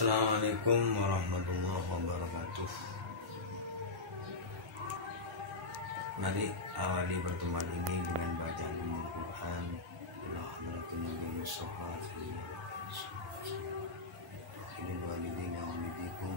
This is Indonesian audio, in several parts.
Assalamualaikum warahmatullahi wabarakatuh. Mari awali pertemuan ini dengan bacaan Al-Quran. Ila hadratin Nabi Mustafa ilal walidina wa walidikum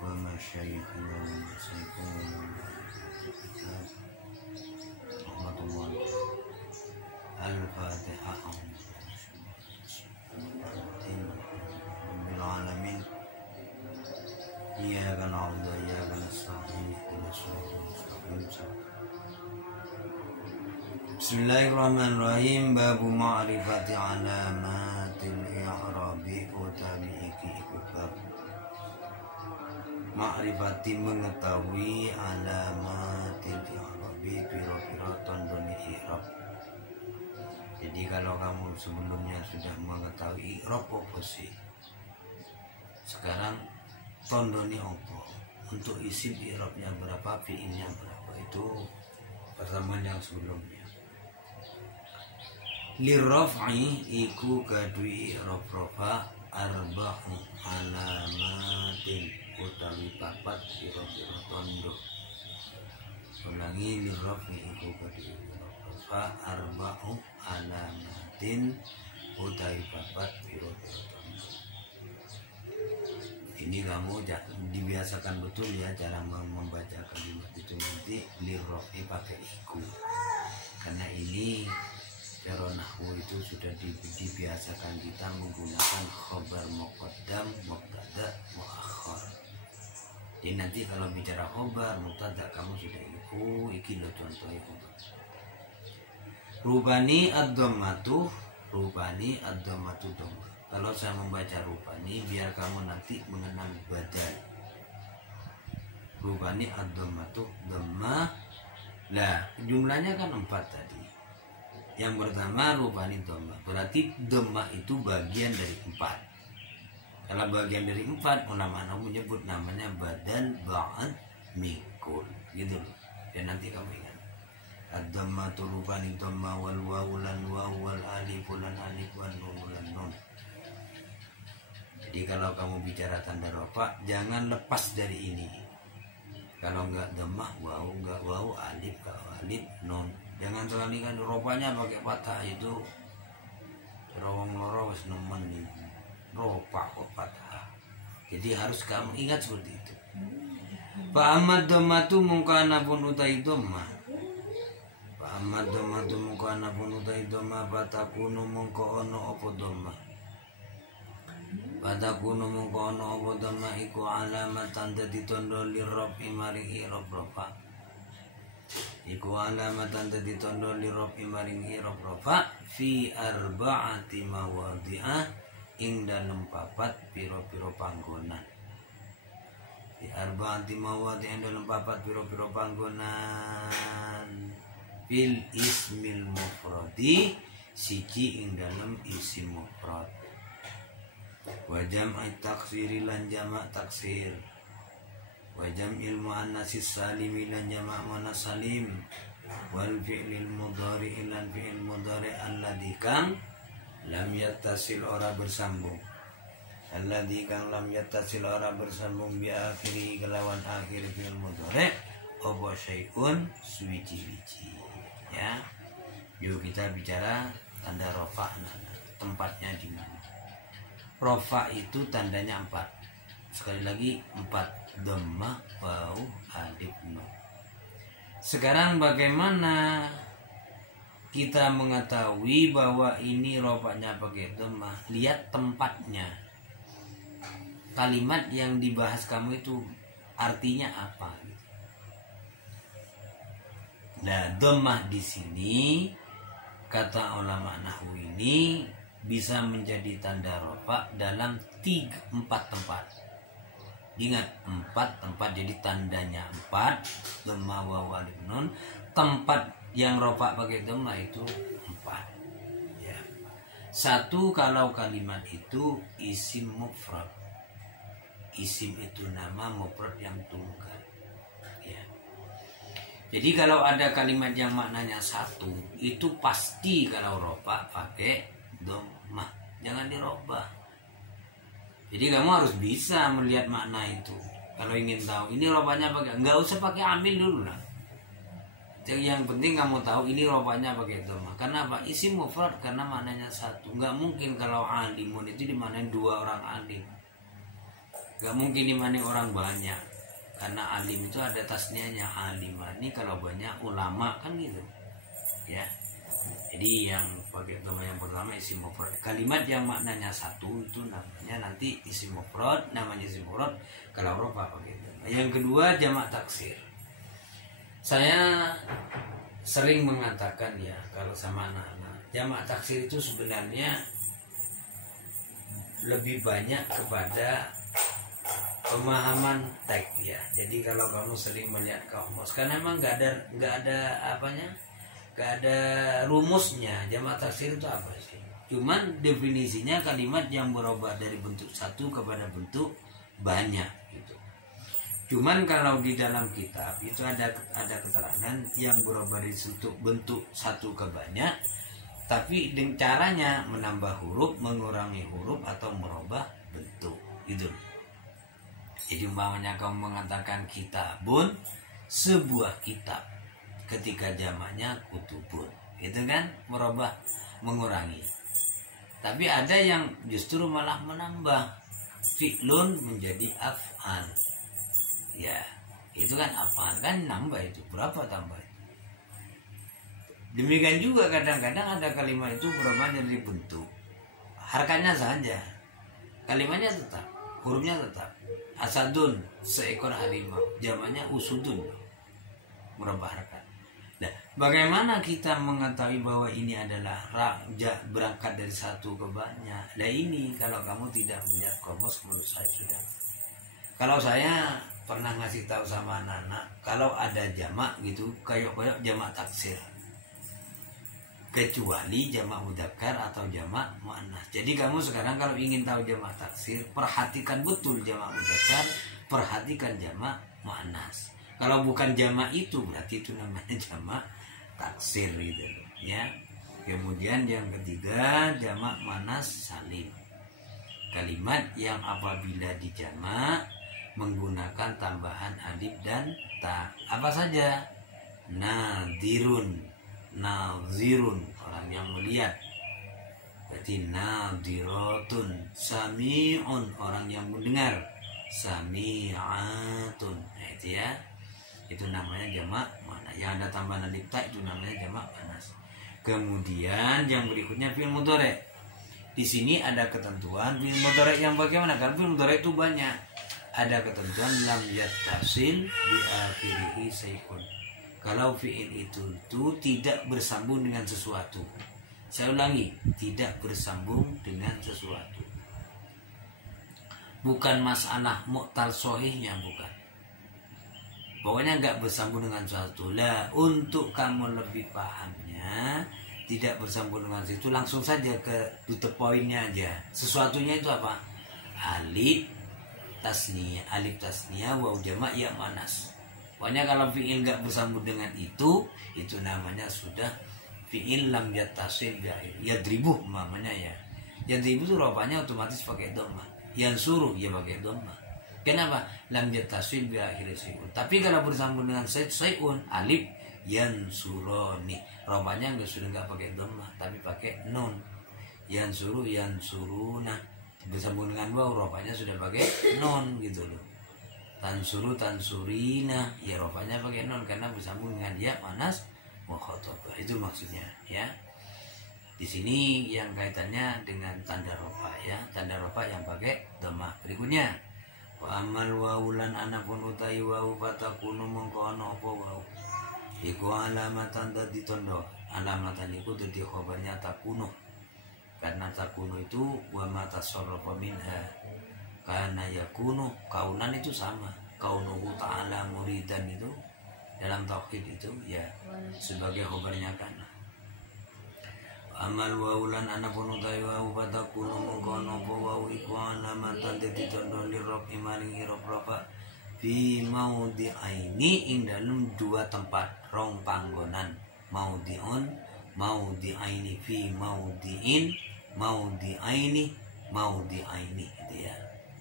wa masyayikhina wa masyayikhina rahmatullahi. Al-Fatihah. Alamin. Iyyaka na'budu wa iyyaka nasta'in. Ihdinas siratal mustaqim. Bismillahirrahmanirrahim. Babu ma'rifati alamatil i'rabi utawi iki iku bab ma'rifati mengetahui alamatil i'rabi pira-pira tandane i'rab. Jadi kalau kamu sebelumnya sudah mengetahui i'rab apa sih? Sekarang tondoni opo untuk isim i'rabnya berapa, fi'ilnya berapa, itu pertemuan yang sebelumnya. Lirraf'i iku kadui i'rab rafa arba'u alamatin utawi papat pira-pira tondo. Ulangi, lirraf'i iku kadui i'rab rafa arba'u alamatin utawi papat pira-pira tondo. Ini kamu dibiasakan betul ya cara membaca kalimat itu, nanti lirrofi pakai iku, karena ini cara nahwu itu sudah dibiasakan kita menggunakan khobar muqaddam, mubtada, muakhar. Jadi nanti kalau bicara khobar mubtada kamu sudah iku, iki lo contohnya. Rubani ad-dhammatu, rubani ad-dhammatu dhamma. Kalau saya membaca rubani, biar kamu nanti mengenal badal. Rubani ad-dhammatu dhamma. Lah, jumlahnya kan 4 tadi. Yang pertama rubani dhamma. Berarti dhamma itu bagian dari 4. Kalau bagian dari 4, ulama menyebut namanya badal ba'd mikul. Gitu loh. Dan nanti kamu ingat. Ad-dhammatu rubani dhamma wal wawu lan wawu wal alifu lan alif wan nun lan nun. Jadi kalau kamu bicara tanda rofa, jangan lepas dari ini. Kalau enggak dhammah wawu, enggak wawu alif, enggak alif nun. Jangan sekali kan rofanya pakai patah, itu rawang loro wis nemen rofa kok patah. Jadi harus kamu ingat seperti itu. Fa amad dhammatu mungkana pun utai dhammah. Fa amad dhammatu mungkana pun utai dhammah fatakunu mungko ono apa dhammah. Pada kuno mengkono apa dhamma iku alamatan dadi tondo lirrafi maring i'rab rafa. Iku alamatan dadi tondo lirrafi maring i'rab rafa fi arba'ati mawadhi'ah ing dalem papat pira-pira panggonan. Fi arba'ati mawadhi'ah ing dalem papat pira-pira panggonan. Fil ismil mufradi siji ing dalem isim mufrad. Wa jam'i taksiri lan jamak taksir. Wa jam'il muannatsis salimi lan jamak muannas salim. Wal fi'lil mudhari lan fi'il mudhari alladzi kang lam yattasil ora bersambung. Alladzi kang lam yattasil ora bersambung bi akhiri kelawan akhir fi'il mudhari apa syai'un suwiji-wiji. Ya. Yuk kita bicara tanda rafa, tempatnya di mana? Rofa itu tandanya 4. Sekali lagi 4. Dhammah, wawu, alif, nun. Sekarang bagaimana kita mengetahui bahwa ini rofanya pakai dhammah? Lihat tempatnya. Kalimat yang dibahas kamu itu artinya apa? Nah, dhammah di sini kata ulama nahwu ini bisa menjadi tanda rofa dalam 4 tempat. Ingat, 4 tempat, jadi tandanya 4. Dhamma wawu alif nun. Tempat yang rofa pakai dhamma itu 4. Ya. 1, kalau kalimat itu isim mufrad. Isim itu nama mufrad yang tunggal. Ya. Jadi kalau ada kalimat yang maknanya 1, itu pasti kalau rofa pakai dhammah, jangan dirubah. Jadi kamu harus bisa melihat makna itu. Kalau ingin tahu ini rupanya pakai, nggak usah pakai amil dulu lah. Yang penting kamu tahu ini rupanya pakai dhamma. Karena apa? Isim mufrad karena maknanya satu. Nggak mungkin kalau alimun itu dimanain dua orang alim. Nggak mungkin dimanain orang banyak. Karena alim itu ada tasniahnya alimani, kalau banyak ulama kan gitu. Ya. Jadi yang pakai dhamma yang pertama isim mufrad. Kalimat yang maknanya satu itu namanya nanti isim mufrad, namanya isim mufrad kalau rupa pakai dhamma. Yang kedua jamak taksir. Saya sering mengatakan ya kalau sama anak-anak, jamak taksir itu sebenarnya lebih banyak kepada pemahaman teks ya. Jadi kalau kamu sering melihat kamus, karena memang nggak ada apanya, nggak ada rumusnya. Jamak taksir itu apa sih? Cuman definisinya kalimat yang berubah dari bentuk satu kepada bentuk banyak gitu. Cuman kalau di dalam kitab itu ada keterangan yang berubah dari bentuk satu ke banyak, tapi dengan caranya menambah huruf, mengurangi huruf atau merubah bentuk gitu. Jadi umpamanya kamu mengatakan kitabun, sebuah kitab, ketika jamaknya kutubun, itu kan merubah, mengurangi. Tapi ada yang justru malah menambah, fi'lun menjadi af'al. Ya, itu kan af'al kan nambah itu, berapa tambah itu. Demikian juga kadang-kadang ada kalimat itu berubah dari bentuk, harakatnya saja, kalimatnya tetap, hurufnya tetap. Asadun, seekor harimau, jamaknya usudun, merubah harakat. Nah, bagaimana kita mengetahui bahwa ini adalah berangkat dari satu ke banyak? Nah ini kalau kamu tidak melihat kamus, menurut saya sudah. Kalau saya pernah ngasih tahu sama anak-anak, kalau ada jamak gitu, kayak jamak taksir, kecuali jamak mudzakkar atau jamak muannas. Jadi kamu sekarang kalau ingin tahu jamak taksir, perhatikan betul jamak mudzakkar, perhatikan jamak muannas. Kalau bukan jamak itu berarti itu namanya jamak taksir gitu ya. Kemudian yang ketiga jamak muannas salim. Kalimat yang apabila dijamak menggunakan tambahan alif dan ta. Apa saja? Nadirun, nazirun, orang yang melihat. Berarti nadiratun, sami'un, orang yang mendengar. Sami'atun. Nah itu ya. Itu namanya jamak mana. Yang ada tambahan alif ta itu namanya jamak muannas. Kemudian yang berikutnya fi'il mudhari'. Di sini ada ketentuan fi'il mudhari' yang bagaimana? Karena fi'il mudhari' itu banyak. Ada ketentuan lam yattasil bi akhirihi saykhun. Kalau fi'il itu tidak bersambung dengan sesuatu. Saya ulangi, tidak bersambung dengan sesuatu. Bukan masalah mu'tal sohihnya, bukan. Pokoknya nggak bersambung dengan sesuatu. Lah, untuk kamu lebih pahamnya, tidak bersambung dengan sesuatu, langsung saja ke the point-nya aja. Sesuatunya itu apa? Alif tasniyah, alif tasniyah, waw jamak, ya muannas. Pokoknya kalau fi'il nggak bersambung dengan itu namanya sudah fi'il lam yattasil bi akhir. Yadribu namanya ya. Yadribu itu rupanya otomatis pakai dhamma. Yang suruh ya pakai dhamma. Kenapa? Lam yattasil bi akhir sayun. Tapi kalau bersambung dengan sayun, alif yansuroni, rupanya sudah nggak pakai dhamma tapi pakai nun. Yansuru, yansuruna, bersambung dengan waw, rupanya sudah pakai non gitu loh. Tansuru, tansurina, ya rupanya pakai non karena bersambung dengan ya muannas mukhatabah. Itu maksudnya ya. Di sini yang kaitannya dengan tanda rofa ya, tanda rofa yang pakai dhammah. Berikutnya wa amal wawulan anapun utai wawu fatakunu mengkono apa wawu iku alamatan dadi tondo. Alamatan iku dadi khabarnya takunu. Karena takunu itu wa ma tasarrafa minha, karena yakunu, kaunan itu sama. Kaunuhu ta'ala muridan itu dalam tauhid itu ya sebagai khabarnya kana. Amal waulan anapun utai wau fatakunu mengkono apa wau iku alamatan dadi tondo lirabbi maring irab-raba fi maudhi'aini ing dalem dua tempat, rong panggonan. Maudhi'un, maudhi'aini, fi maudhi'in, maudhi'aini, maudhi'aini itu ya.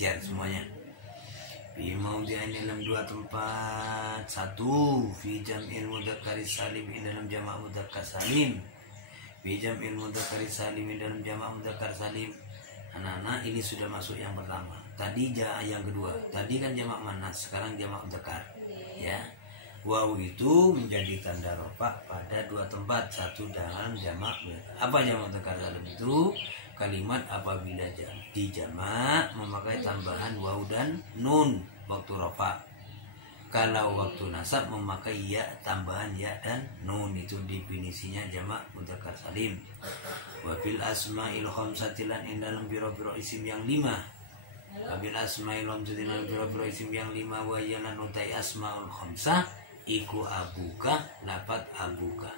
jar semuanya. Fi maudhi'ain dalam dua tempat. Satu, fi jam'il mudzakkar salim dalam jamak mudzakkar salim. Fi jam'il mudzakkar salim dalam jamak mudzakkar salim. Anak-anak, ini sudah masuk yang pertama. Tadi yang kedua. Tadi kan jamak muannas, sekarang jamak mudzakkar. Ya. Waw itu menjadi tanda rofa pada dua tempat. Satu dalam jamak. Apa jamak mudzakkar salim itu? Kalimat apabila dijamak memakai tambahan waw dan nun waktu rofa. Kalau waktu nasab memakai ya tambahan ya dan nun. Itu definisinya jamak mudzakkar salim. Wa fil asma'il khamsati lan dalam biro-biro isim yang 5. Wa fil asma'il khamsati lan biro-biro isim yang 5 wa yanan utai asmaul khamsah iku abuka lapat abuka.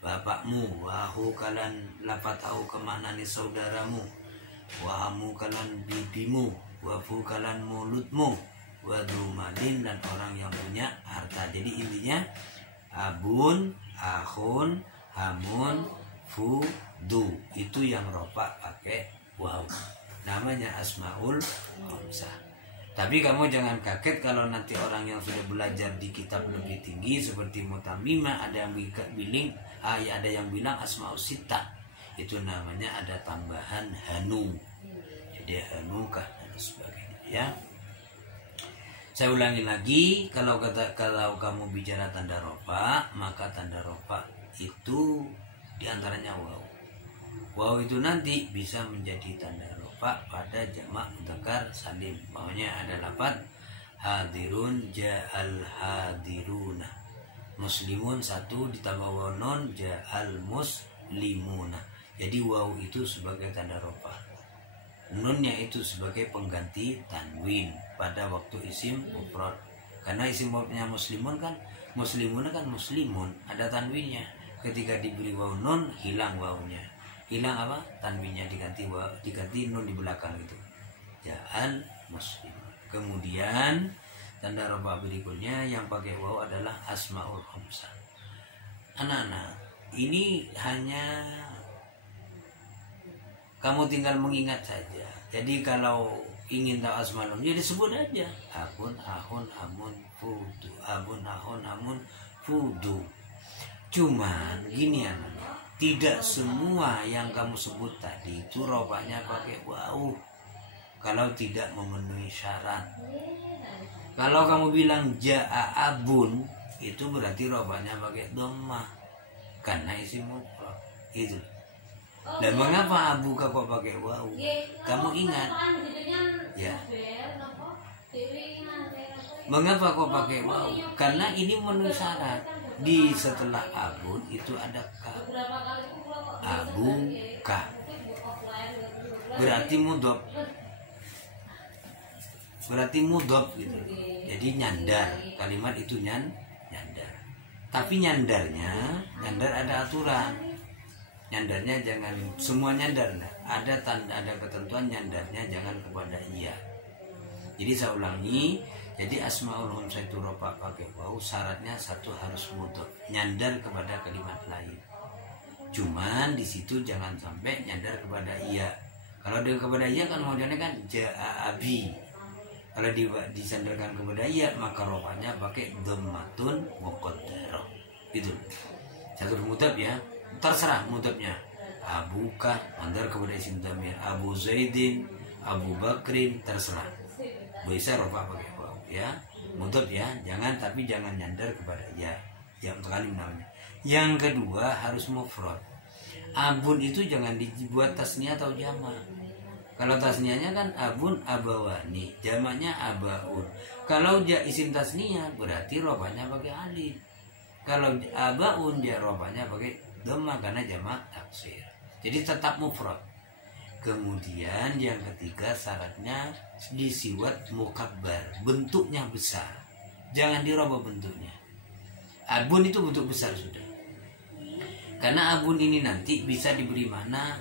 Bapakmu, wahu kalan lapat au kemaknani saudaramu, wahamu kalan bibimu, wafu kalan mulutmu, wadumadin dan orang yang punya harta. Jadi intinya abun, ahun, hamun, fudu itu yang rofa pakai waw. Namanya asmaul khamsah. Tapi kamu jangan kaget kalau nanti orang yang sudah belajar di kitab lebih tinggi seperti Mutamimah ada yang ada yang bilang asmaul sita. Itu namanya ada tambahan hanu. Jadi hanukah dan sebagainya ya. Saya ulangi lagi, kalau kamu bicara tanda rofa, maka tanda rofa itu diantaranya waw. Waw itu nanti bisa menjadi tanda rofa pada jamak mudzakkar salim. Maunya ada lafaz hadirun ja'al hadiruna. Muslimun satu ditambah waw non ja'al muslimuna. Jadi waw itu sebagai tanda rofa. Nunnya itu sebagai pengganti tanwin pada waktu isim mufrad. Karena isim mufradnya muslimun kan muslimun ada tanwinnya. Ketika diberi waw nun hilang wawnya. Hilang apa? Tanwinnya diganti nun di belakang itu. Ja'al muslim. Kemudian tanda rofa berikutnya yang pakai waw adalah asmaul khamsah. Anak-anak, ini hanya kamu tinggal mengingat saja. Jadi kalau ingin tahu asmaul khamsah, jadi sebut aja. Abun, ahun, hamun, fudu. Abun, ahun, hamun, fudu. Cuman gini anak-anak, tidak semua yang kamu sebut tadi itu rofanya pakai waw. Kalau tidak memenuhi syarat. Kalau kamu bilang ja'a abun, itu berarti rofanya pakai dhammah. Karena isim mufrad. Itu. Dan mengapa abuka kok pakai waw? Kamu ingat? Ya. Mengapa kok pakai waw? Karena ini memenuhi syarat. Di setelah abun itu ada ka. Abuka. Berarti mudhof. Gitu. Jadi nyandar. Kalimat itu nyandar. Tapi nyandar ada aturan. Nyandarnya jangan semua nyandar. Ada ketentuan nyandarnya jangan kepada iya. Jadi saya ulangi. Jadi asmaul khamsah itu rofa pakai waw, syaratnya satu harus mudhof, nyandar kepada kalimat lain. Cuman di situ jangan sampai nyandar kepada iya. Kalau dia kepada iya kan modalnya kan ja'a abi. Kalau disandarkan kepada iya maka rofanya pakai dhammatun muqaddarah. Itu. Satu mudhof ya. Terserah mudhofnya. Abuka mandar kepada isim dhamir, Abu Zaidin, Abu Bakrin, terserah. Bisa rofa pakai ya, mudhof ya, jangan nyandar kepada ya. Yang kali namanya. Yang kedua harus mufrad. Abun itu jangan dibuat tasniah atau jamak. Kalau tasniahnya kan abun abawani, jamaknya abaun. Kalau isim tasniah berarti rofanya pakai alif. Kalau abaun dia rofanya pakai dhammah karena jamak taksir. Jadi tetap mufrad. Kemudian yang ketiga syaratnya disiwat mukabbar, bentuknya besar. Jangan dirubah bentuknya. Abun itu bentuk besar sudah. Karena abun ini nanti bisa diberi makna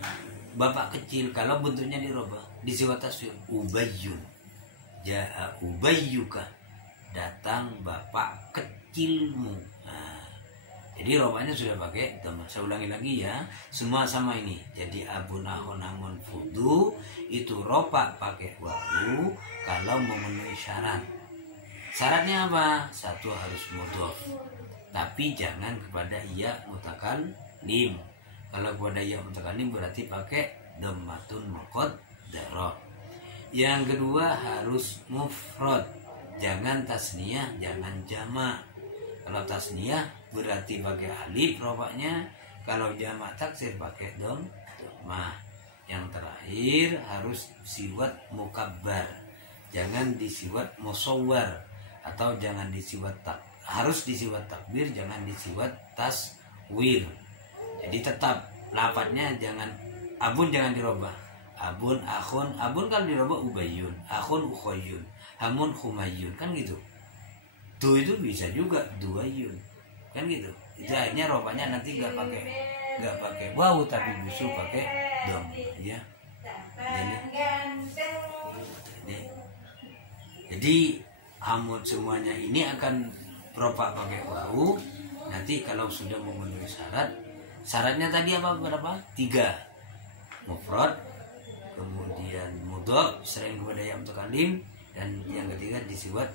bapak kecil kalau bentuknya dirubah. Disiwat taswir ubayyun. Ja'a ubayyuka. Datang bapak kecilmu. Nah, Jadi robanya sudah pakai dhamma. Saya ulangi lagi ya, semua sama ini. Jadi abun, ahun, amun, fudu itu ropa pakai wawu kalau memenuhi syarat. Syaratnya apa? Satu harus mudhof, tapi jangan kepada iya mutakallim. Kalau kepada iya mutakallim berarti pakai dhammatun muqaddarah. Yang kedua harus mufrad, jangan tasniyah, jangan jamak. Kalau tasniyah berarti pakai alif robanya, kalau jamak taksir pakai dhammah. Yang terakhir harus siwat mukabbar, jangan disiwat musawwar, atau jangan disiwat harus disiwat takbir, jangan disiwat taswir. Jadi tetap lafadznya jangan, abun jangan dirubah. Abun, akhun, abun kan dirubah ubayyun, akhun ukhoyun, hamun khumayyun, kan gitu. Du itu bisa juga duayun, kan gitu. Itu akhirnya robanya nanti nggak pakai wawu tapi justru pakai dom, ya. Jadi hamun semuanya ini akan ropa pakai wawu. Nanti kalau sudah memenuhi syaratnya tadi apa, berapa? 3, mufrad, kemudian mudhof sering kepada yang mutakalim, dan yang ketiga disiwat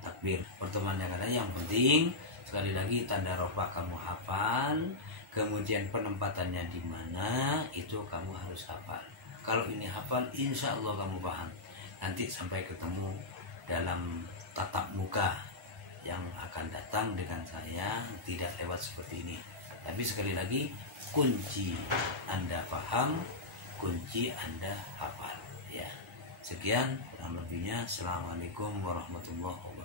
takbir. Pertemuan yang ada yang penting sekali lagi tanda rofa kamu hafal, kemudian penempatannya di mana itu kamu harus hafal. Kalau ini hafal, insya Allah kamu paham. Nanti sampai ketemu dalam tatap muka yang akan datang dengan saya tidak lewat seperti ini. Tapi sekali lagi, kunci Anda paham, kunci Anda hafal. Ya, sekian kurang lebihnya. Assalamualaikum warahmatullahi wabarakatuh.